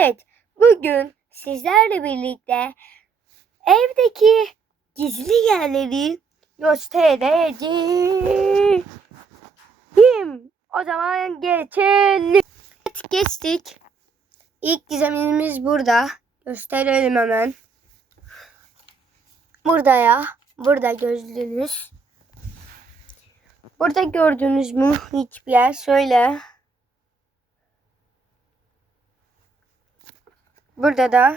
Evet, bugün sizlerle birlikte evdeki gizli yerleri göstereceğim. O zaman geçelim. Evet, geçtik. İlk gizemimiz burada. Gösterelim hemen. Burada ya. Burada gözlüğünüz. Burada gördüğünüz mü hiçbir yer? Söyle. Burada da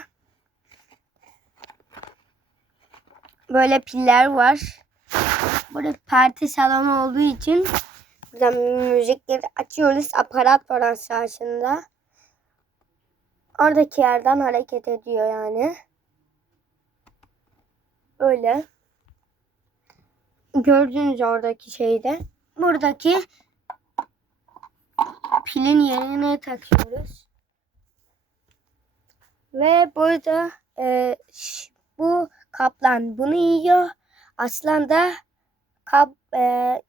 böyle piller var. Burada parti salonu olduğu için burada müzikleri açıyoruz. Aparat var aşağısında. Oradaki yerden hareket ediyor yani. Öyle. Gördüğünüz oradaki şeyde. Buradaki pilin yerine takıyoruz. Ve burada e, bu kaplan bunu yiyor. Aslan da kap, e,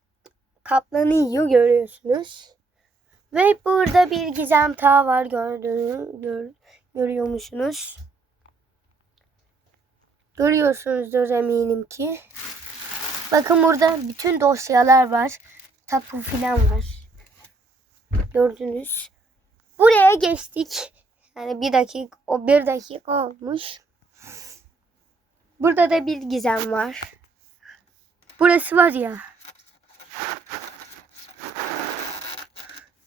kaplanı yiyor görüyorsunuz. Ve burada bir gizem tağı var gördüğünüz, gör, görüyor musunuz? Görüyorsunuzdur eminim ki. Bakın burada bütün dosyalar var. Tapu filan var. Gördünüz. Buraya geçtik. Yani bir dakika, o bir dakika olmuş. Burada da bir gizem var. Burası var ya.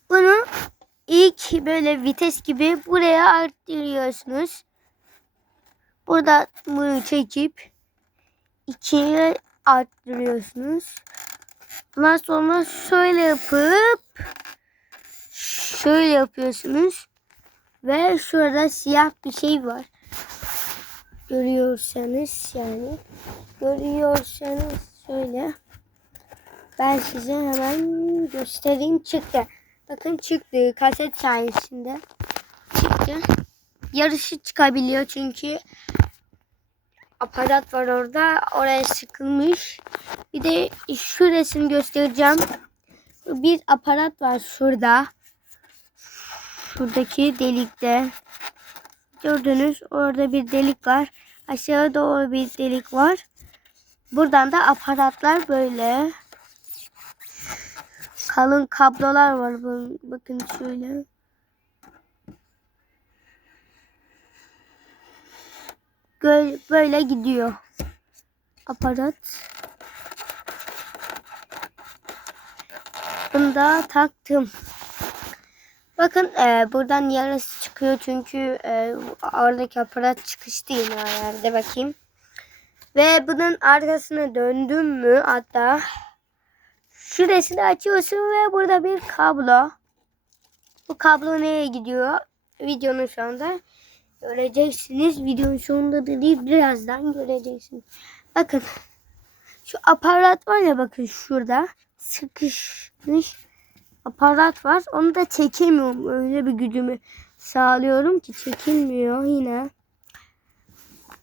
Bunu ilk böyle vites gibi buraya arttırıyorsunuz. Burada bunu çekip ikiye arttırıyorsunuz. Ondan sonra şöyle yapıp şöyle yapıyorsunuz. Ve şurada siyah bir şey var. Görüyorsanız yani. Görüyorsanız şöyle. Ben size hemen göstereyim. Çıktı. Bakın çıktı. Kaset sayesinde. Çıktı. Yarışı çıkabiliyor çünkü aparat var orada. Oraya sıkılmış. Bir de şurasını göstereceğim. Bir aparat var şurada. Şuradaki delikte. Gördünüz orada bir delik var. Aşağı doğru bir delik var. Buradan da aparatlar böyle. Kalın kablolar var. Bakın şöyle. Böyle gidiyor. Aparat. Bunu da taktım. Bakın e, buradan yarısı çıkıyor çünkü e, oradaki aparat çıkış değil yerde bakayım. Ve bunun arkasına döndüm mü hatta şurasını açıyorsun ve burada bir kablo. Bu kablo nereye gidiyor? Videonun sonunda göreceksiniz. Videonun sonunda da değil birazdan göreceksiniz. Bakın şu aparat var ya bakın şurada sıkışmış aparat var. Onu da çekemiyorum. Öyle bir gücümü sağlıyorum ki çekilmiyor yine.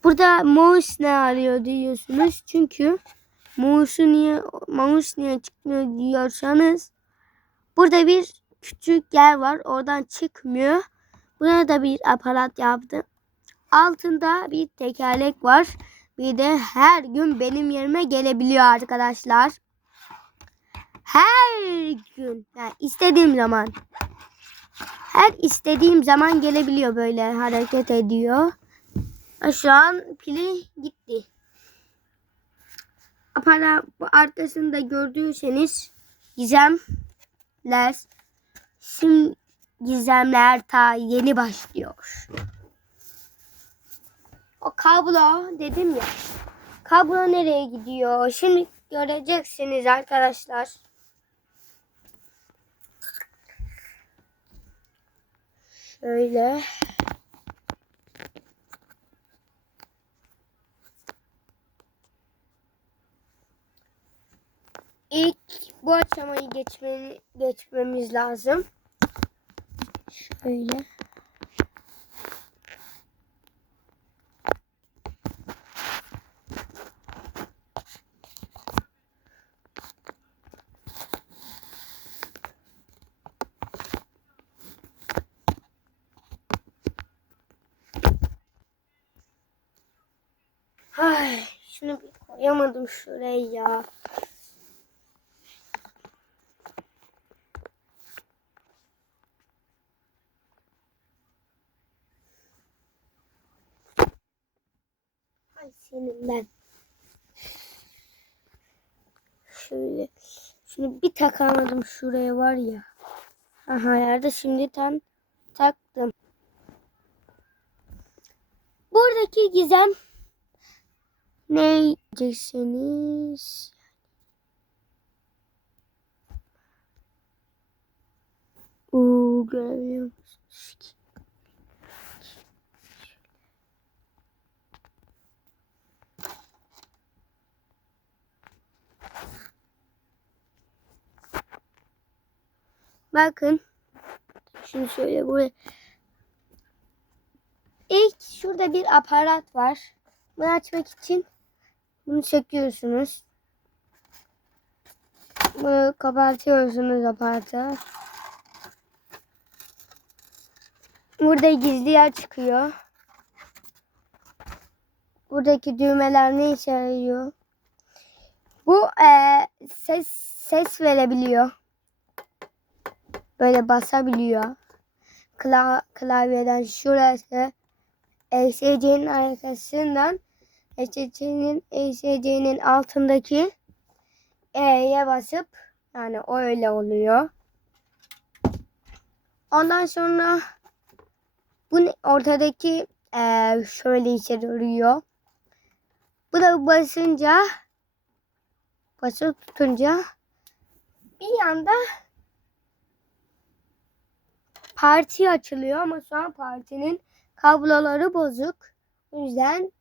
Burada mouse ne arıyor diyorsunuz. Çünkü mouse niye mouse niye çıkmıyor diyorsanız burada bir küçük yer var. Oradan çıkmıyor. Buna da bir aparat yaptım. Altında bir tekerlek var. Bir de her gün benim yerime gelebiliyor arkadaşlar. Her gün. Yani istediğim zaman. Her istediğim zaman gelebiliyor böyle hareket ediyor. Şu an pili gitti. Apara bu arkasında gördüyseniz gizemler sim gizemler ta yeni başlıyor. O kablo dedim ya. Kablo nereye gidiyor? Şimdi göreceksiniz arkadaşlar. Şöyle. İlk bu aşamayı geçmeni, geçmemiz lazım. Şöyle. Şunu bir koyamadım şuraya ya. Senin ben. Şöyle. Şunu bir takamadım şuraya var ya. Aha yerde şimdi tam taktım. Buradaki gizem ne diyeceksiniz? Uuu musunuz ki? Bakın. Şimdi şöyle buraya. İlk şurada bir aparat var. Bunu açmak için bunu çekiyorsunuz. Bunu kapatıyorsunuz aparatı. Burada gizli yer çıkıyor. Buradaki düğmeler ne işe yarıyor? Bu eee, ses ses verebiliyor. Böyle basabiliyor. Kla klavyeden şurası ESC'nin arkasından ESC'nin ESC'nin altındaki E'ye basıp yani o öyle oluyor. Ondan sonra bu ne- ortadaki eee, şöyle işe yarıyor. Bu da basınca basıp tutunca bir anda parti açılıyor ama şu an partinin kabloları bozuk. O yüzden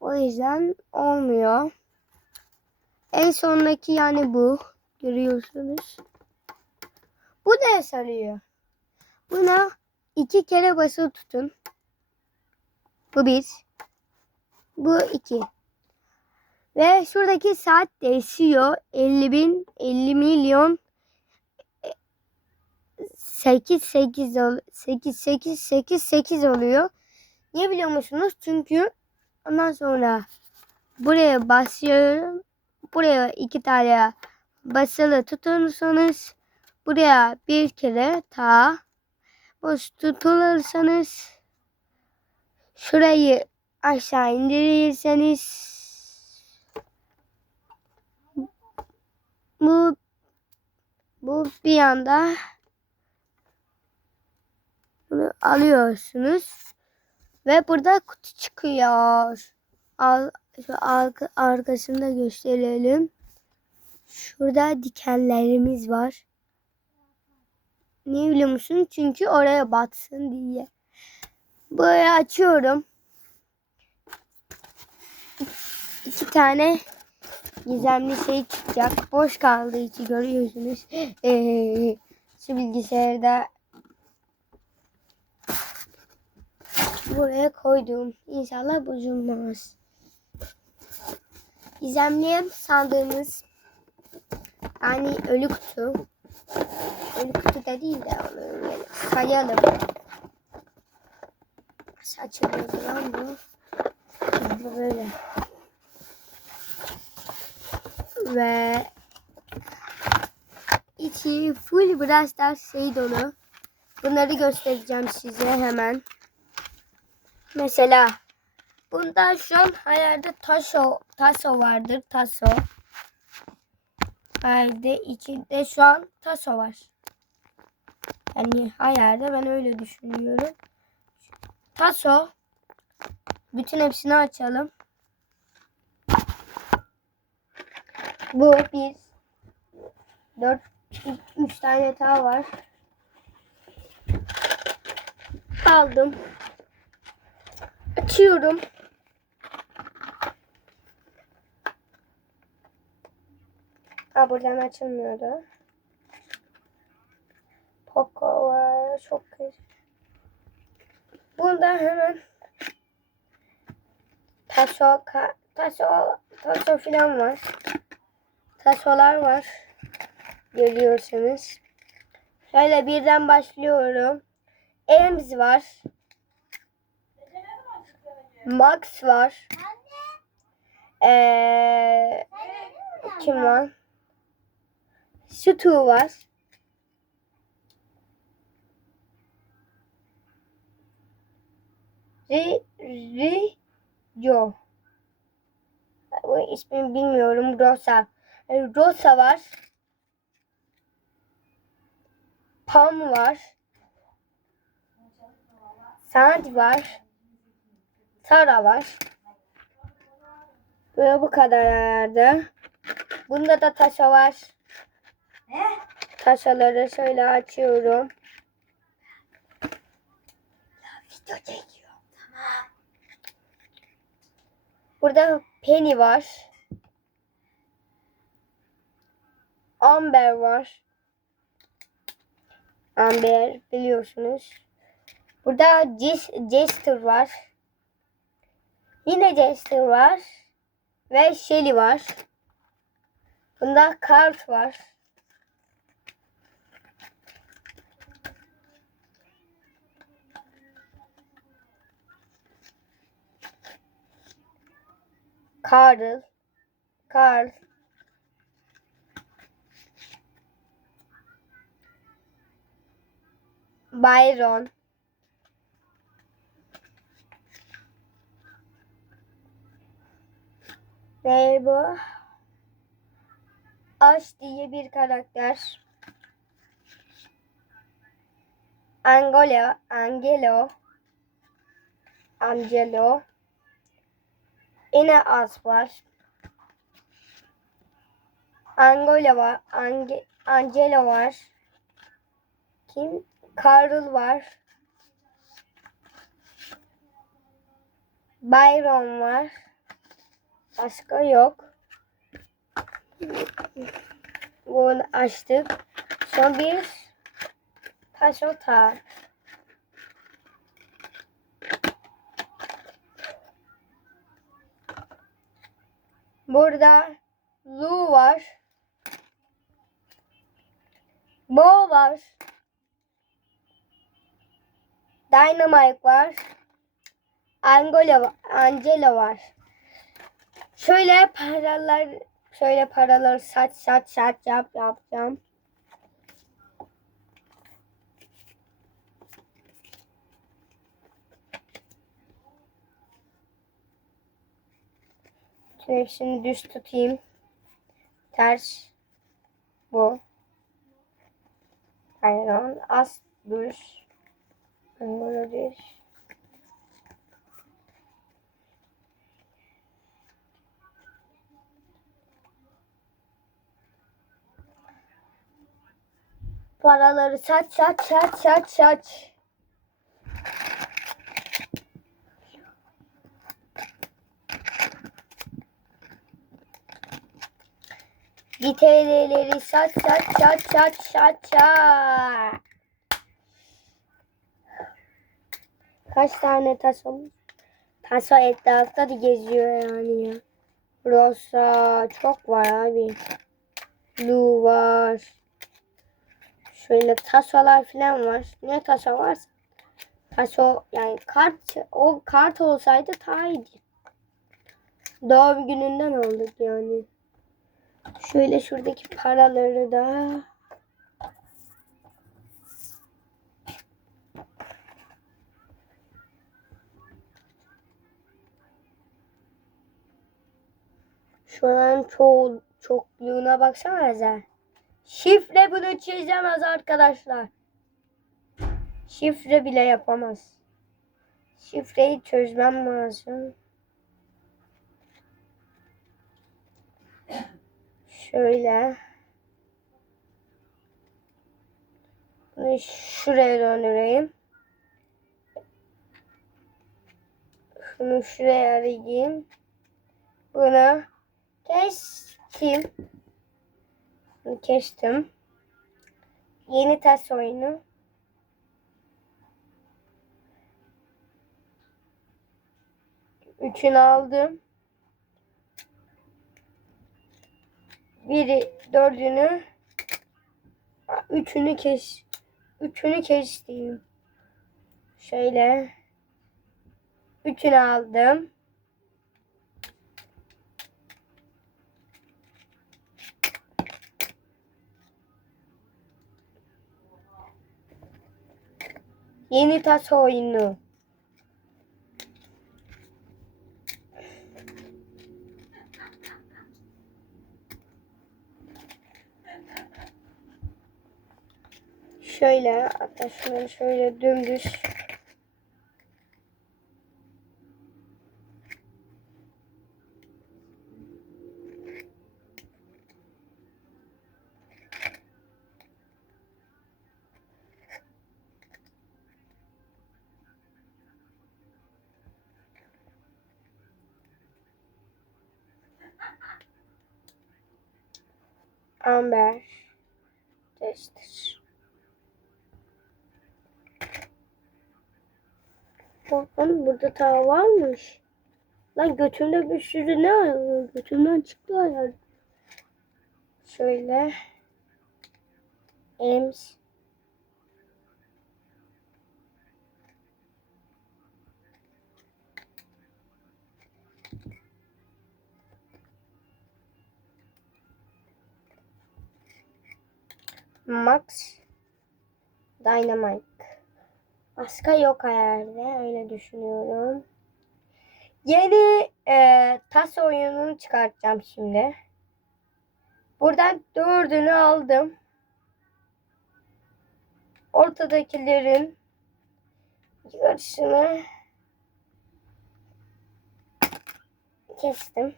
o yüzden olmuyor. En sondaki yani bu. Görüyorsunuz. Bu da sarıyor. Buna iki kere basılı tutun. Bu bir. Bu iki. Ve şuradaki saat değişiyor. 50 bin, 50 milyon 8 8 ol 8 8 8 8 oluyor. Niye biliyor musunuz? Çünkü ondan sonra buraya basıyorum. Buraya iki tane basılı tutursanız buraya bir kere ta boş tutulursanız şurayı aşağı indirirseniz bu bu bir anda bunu alıyorsunuz ve burada kutu çıkıyor. Al, şu arka, arkasında gösterelim. Şurada dikenlerimiz var. Niye biliyor musun? Çünkü oraya batsın diye. Böyle açıyorum. İki tane gizemli şey çıkacak. Boş kaldığı için görüyorsunuz. Ee, şu bilgisayarda buraya koydum. İnşallah bozulmaz. Gizemli sandığımız yani ölü kutu. Ölü kutu da değil de onu böyle sayalım. Nasıl açılıyordu lan bu? Bu böyle. Ve içi full Brawl Stars şey dolu. Bunları göstereceğim size hemen. Mesela bunda şu an hayalde taso, taso vardır. Taso. Hayalde içinde şu an taso var. Yani hayalde ben öyle düşünüyorum. Taso. Bütün hepsini açalım. Bu bir, dört, üç tane daha var. Aldım. Açıyorum. Ha buradan açılmıyordu. Poco var. Çok güzel. Burada hemen taso, ka, taso, taso filan var. Tasolar var. Görüyorsunuz. Şöyle birden başlıyorum. Ems var. Max var. Ee, kim lan? Stu var. Ri, Ri, Yo. Bu ismini bilmiyorum. Rosa. Ee, Rosa var. Pam var. Sandy var. Tara var. Böyle bu kadar herhalde. Bunda da taşa var. Taşaları şöyle açıyorum. Video çekiyor. Burada Penny var. Amber var. Amber biliyorsunuz. Burada Jes- Jester var. Yine Jester var. Ve Shelly var. Bunda Kart var. Karl. Karl. Byron. Bu Ash diye bir karakter. Angelo, Angelo, Angelo. Yine As var. Angola var. Ange, Angelo var. Kim? Carl var. Byron var. Başka yok. Bunu açtık. Son bir taşota. Burada Lu var. Bo var. Dynamite var. Angola. Angela var. Şöyle paralar şöyle paraları saç saç saç yap yapacağım. Şimdi hepsini düz tutayım. Ters. Bu. Aynen. Az düz. Böyle düz. Paraları saç saç saç saç saç. GTL'leri saç saç saç saç saç saç. Kaç tane taso? Taso etrafta da geziyor yani ya. Rosa çok var abi. Blue var. Şöyle tasolar falan var. Ne taso varsa. Taso yani kart o kart olsaydı daha iyiydi. Doğum gününden aldık yani. Şöyle şuradaki paraları da Şuranın çoğu çokluğuna baksana Ezel. Şifre bunu çizemez arkadaşlar. Şifre bile yapamaz. Şifreyi çözmem lazım. Şöyle. Bunu şuraya döndüreyim. Şunu şuraya arayayım. Bunu kestim. Kestim. Yeni tas oyunu. Üçünü aldım. Biri dördünü üçünü kes üçünü kestim. Şöyle üçünü aldım. Yeni tas oyunu. Şöyle hatta şöyle dümdüz Amber Tester. Bakın burada tava varmış. Lan götümde bir sürü ne var? Götümden çıktı ayar. Şöyle. Ems. Max Dynamite. Başka yok herhalde. Öyle düşünüyorum. Yeni e, tas oyununu çıkartacağım şimdi. Buradan dördünü aldım. Ortadakilerin yarısını kestim.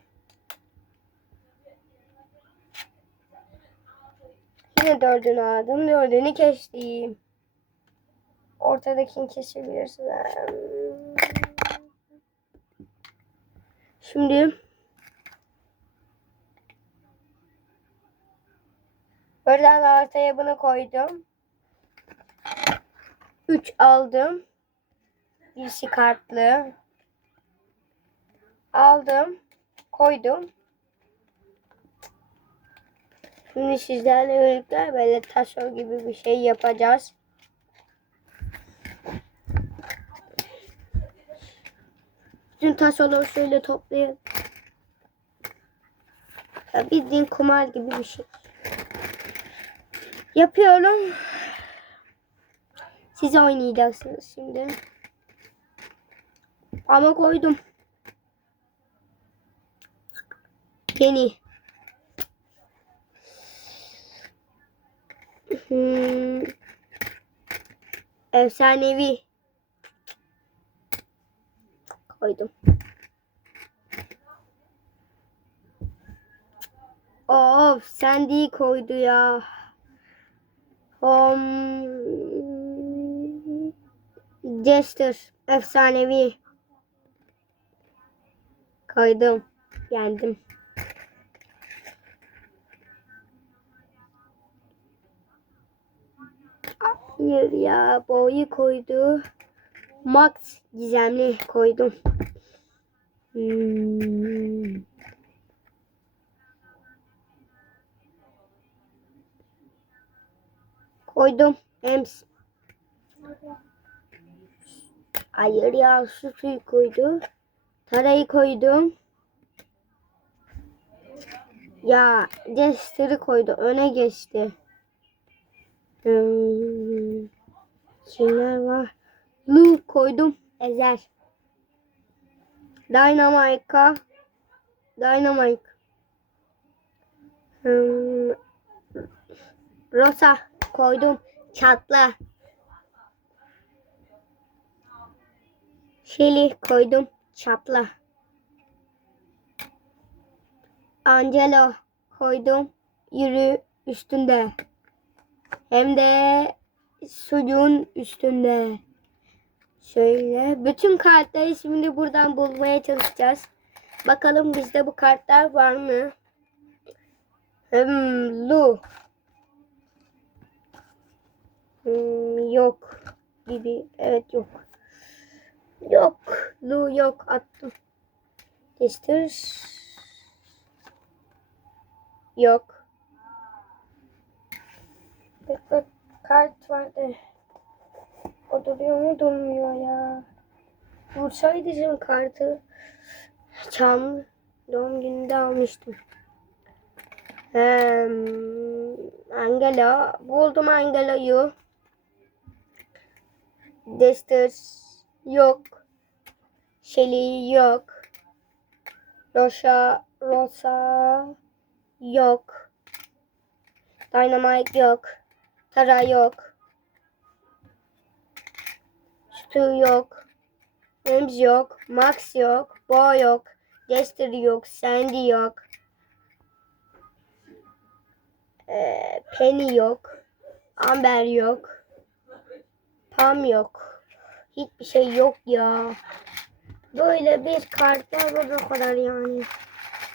Yine dördünü aldım. Dördünü kestim. Ortadakini kesebilirsem. Şimdi buradan ortaya bunu koydum. 3 aldım. Birisi kartlı. Aldım. Koydum. Şimdi sizlerle birlikte taso gibi bir şey yapacağız. Bütün tasoları şöyle toplayın. Ya bildiğin kumar gibi bir şey. Yapıyorum. Siz oynayacaksınız şimdi. Ama koydum. Yeni. Hmm. Efsanevi. Koydum. Of Sandy koydu ya. Um, Jester. Efsanevi. Koydum. Yendim. Hayır ya boyu koydu. Max gizemli koydum. Hmm. Koydum. Ems. Hayır ya su suyu koydu. Tarayı koydum. Ya Jester'ı koydu. Öne geçti. Hmm. Var? Lu koydum. Ezer. Dynamite'a. Dynamite. Hmm. Rosa koydum. Çatla. Shelly koydum. Çatla. Angelo koydum. Yürü üstünde. Hem de suyun üstünde. Şöyle. Bütün kartları şimdi buradan bulmaya çalışacağız. Bakalım bizde bu kartlar var mı? Hmm, Lu. Hmm, yok gibi. Evet yok. Yok. Lu yok. Attım. Tester. Yok. Bekle kart vardı. O duruyor mu durmuyor ya. Vursaydı şimdi kartı. Çam doğum gününde almıştım. Hmm, Angela. Buldum Angela'yı. Dexter yok. Shelly yok. Rosa Rosa yok. Dynamite yok. Tara yok. Stu yok. Ems yok. Max yok. Bo yok. Dexter yok. Sandy yok. Ee, Penny yok. Amber yok. Pam yok. Hiçbir şey yok ya. Böyle bir kartlar var o kadar yani.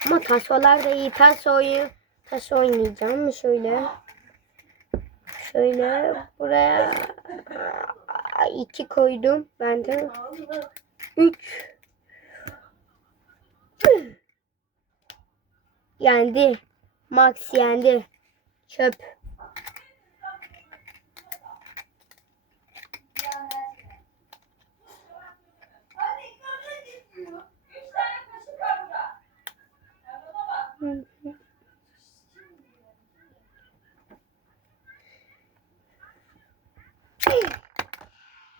Ama tasolar da iyi. Tasoyu taso oynayacağım. Şöyle. Şöyle buraya iki koydum. Ben de üç. Yendi. Max yendi. Çöp.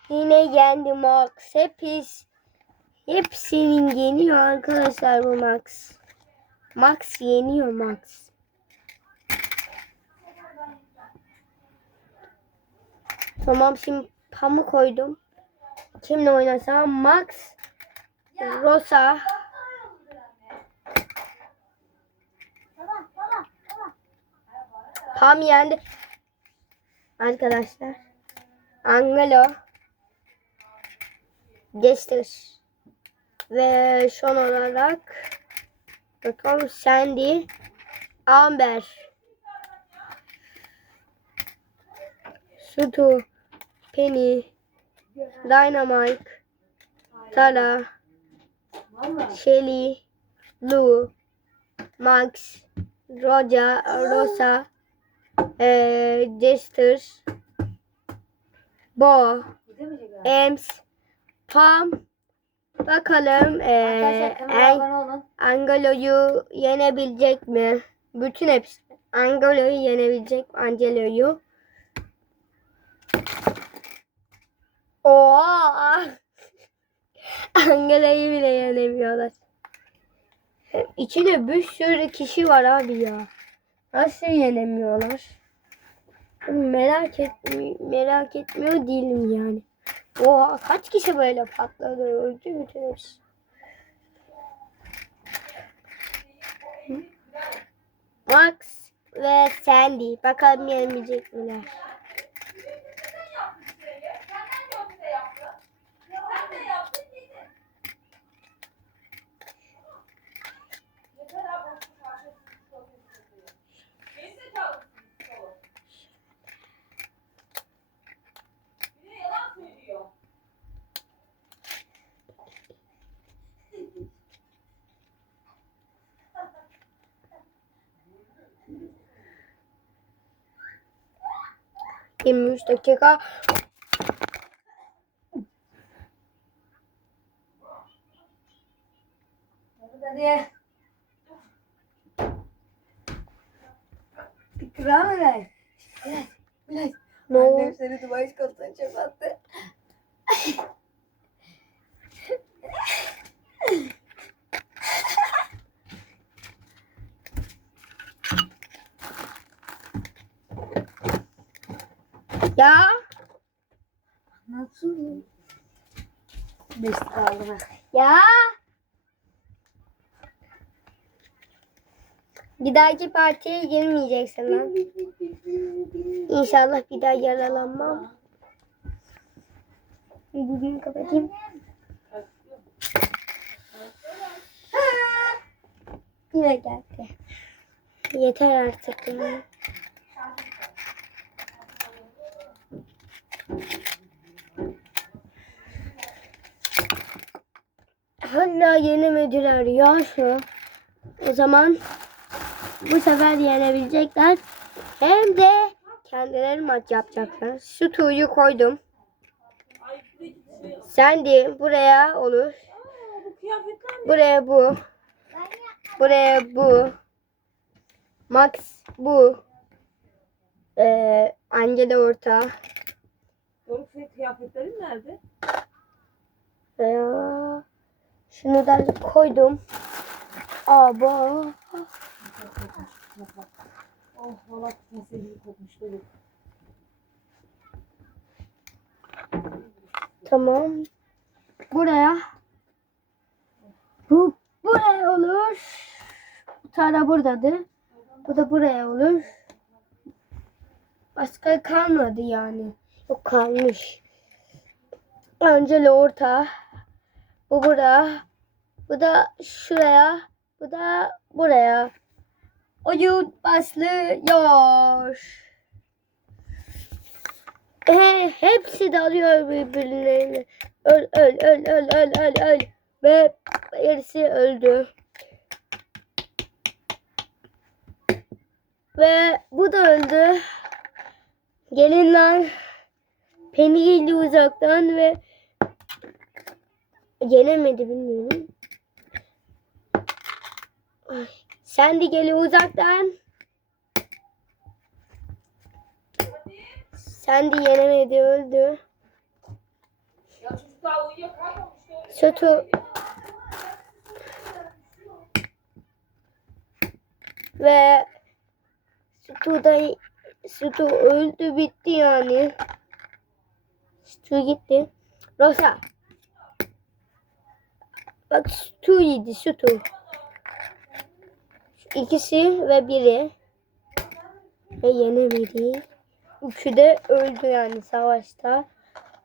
Yine yendi Max. Hepis, hepsinin yeniyor arkadaşlar bu Max. Max yeniyor Max. Tamam şimdi pamuk koydum. Kimle oynasam? Max, Rosa, Pam yendi. Arkadaşlar. Angelo. Dexter. Ve son olarak bakalım Sandy. Amber. Sutu. Penny. Dynamite. Tara. Shelly. Lou. Max. Roja. Rosa. Eee Dexter. Bo. Ems. Pam. Bakalım eee Arkadaşlar kanala Ang- abone olun. Angelo'yu yenebilecek mi? Bütün hepsi. Angelo'yu yenebilecek Angelo'yu. Oha! Angelo'yu bile yenemiyorlar. İçinde bir sürü kişi var abi ya. Nasıl yenemiyorlar? Merak etmi merak etmiyor değilim yani. Oha kaç kişi böyle patladı öldü bütün hepsi. Max ve Sandy. Bakalım yenemeyecek miler? Yirmi üç dakika. Hadi. İkram ver. Bilal. Bilal. Ne oldu? Annem seni Dubai çikolatası çok attı. Ya Nasıl? Beş kaldı bak. ya. Bir dahaki partiye girmeyeceksin lan. İnşallah bir daha yaralanmam. Bugün kapatayım. Yine geldi. Yeter artık ya. Hala yenemediler ya şu. O zaman bu sefer yenebilecekler. Hem de kendileri maç yapacaklar. Şu tuğyu koydum. Sen de buraya olur. Buraya bu. Buraya bu. Max bu. Ee, Angela orta. Doruk senin kıyafetlerin nerede? Veya şunu da koydum. Aba. Tamam. Buraya. Bu buraya olur. Bu tane buradadır. Bu da buraya olur. Başka kalmadı yani. Yok kalmış. Önce orta. Bu buraya. Bu da şuraya. Bu da buraya. Oyun başlıyor. He, hepsi dalıyor birbirlerine. Öl öl öl öl öl öl öl. Ve birisi öldü. Ve bu da öldü. Gelin lan. Penny geldi uzaktan ve gelemedi bilmiyorum. Ay, Sen de gel uzaktan. Sen de yenemedi öldü. Sütü ve Sütü da Sütü öldü bitti yani. Sütü gitti. Rosa. Bak Sütü yedi Sütü. Şu İkisi ve biri. Ve yenemedi. Üçü de öldü yani savaşta.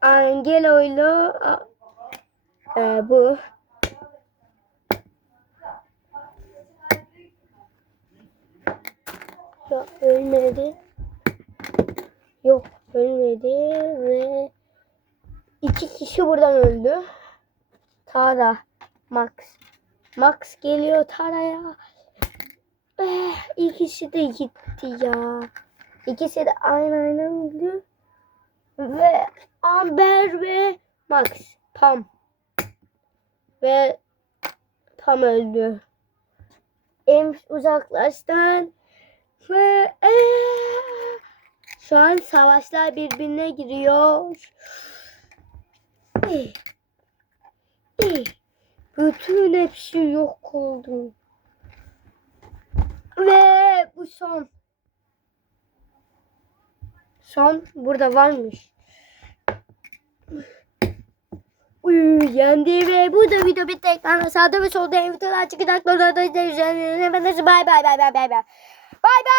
Angelo'yla a- ee, bu. Yok ölmedi. Yok ölmedi ve iki kişi buradan öldü. Tara, Max. Max geliyor Tara'ya. Eh, ikisi de gitti ya. İkisi de aynı aynı öldü. Ve Amber ve Max. Pam. Ve Pam öldü. En uzaklaştan ve eee, şu an savaşlar birbirine giriyor. Eh, eh, Bütün hepsi yok oldu. Ve bu son. Son burada varmış. Uy, yendi ve bu da video bitti. Ekranda sağda ve solda videolar çıkacak. Bye bye bye bye bye bye. Bye bye.